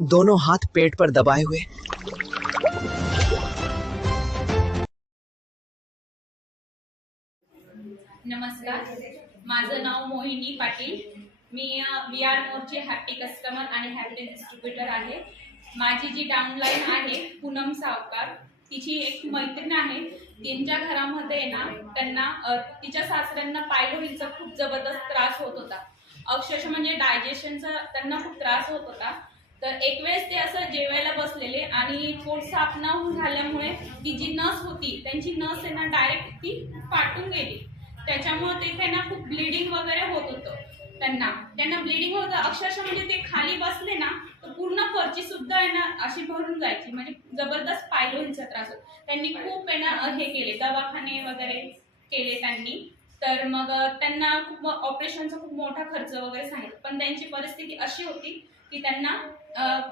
दोनों हाथ पेट पर दबाए हुए। नमस्कार, माझं नाव मोहिनी पाटील। मी VR मोरचे हॅपी कस्टमर आणि हॅपी डिस्ट्रीब्युटर आहे। माझी जी डाउनलाईन आहे पूनम सावकार, तिची एक मैत्रीण आहे। त्यांच्या घरामध्ये ना त्यांना तिच्या सासऱ्यांना पायलोहीचा खूप जबरदस्त त्रास होत होता। अक्षरशः म्हणजे डायजेशनचा त्यांना खूप त्रास होत होता। तर एक वेळेस ते असं जेवायला बसलेले आणि पोट साफ न होऊन झाल्यामुळे ती जी नस होती त्यांची नस आहे ना डायरेक्ट ती फाटून गेली। त्याच्यामुळे ते त्यांना खूप ब्लिडिंग वगैरे होत होतं। त्यांना ब्लिडिंग होतं, अक्षरशः म्हणजे ते खाली बसले ना तर पूर्ण फरची सुद्धा आहे ना अशी भरून जायची, म्हणजे जबरदस्त पायलोहीचा त्रास होता। त्यांनी खूप आहे ना हे केले, दवाखाने वगैरे केले त्यांनी। तर मग त्यांना खूप ऑपरेशनचा खूप मोठा खर्च वगैरे सांगितला, पण त्यांची परिस्थिती अशी होती की त्यांना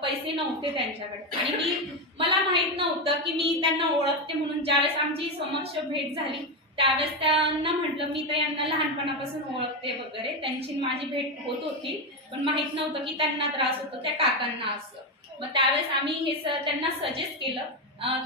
पैसे नव्हते त्यांच्याकडे। आणि मला माहित नव्हतं की मी त्यांना ओळखते म्हणून। ज्यावेळेस आमची समक्ष भेट झाली त्यावेळेस त्यांना म्हटलं मी तर यांना लहानपणापासून ओळखते वगैरे, त्यांची माझी भेट होत होती, पण माहित नव्हतं की त्यांना त्रास होतो त्या काकांना असं। मग त्यावेळेस आम्ही हे त्यांना सजेस्ट केलं।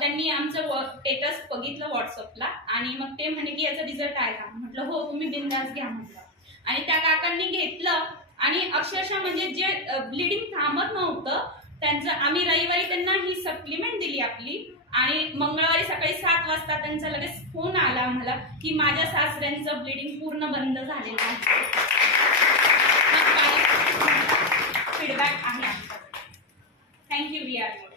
त्यांनी आमचं स्टेटस बघितलं व्हॉट्सअपला आणि मग ते म्हणे की याचा रिझल्ट आहे का? म्हटलं हो, तुम्ही बिंदास घ्या म्हटलं। आणि त्या काकांनी घेतलं आणि अक्षरशः म्हणजे जे ब्लिडिंग थांबत नव्हतं त्यांचं, आम्ही रविवारी त्यांना ही सप्लिमेंट दिली आपली आणि मंगळवारी सकाळी 7 वाजता त्यांचा लगेच फोन आला आम्हाला की माझ्या सासऱ्यांचं ब्लिडिंग पूर्ण बंद झालेलं आहे। फीडबॅक आहे आमचा। Thank you VR।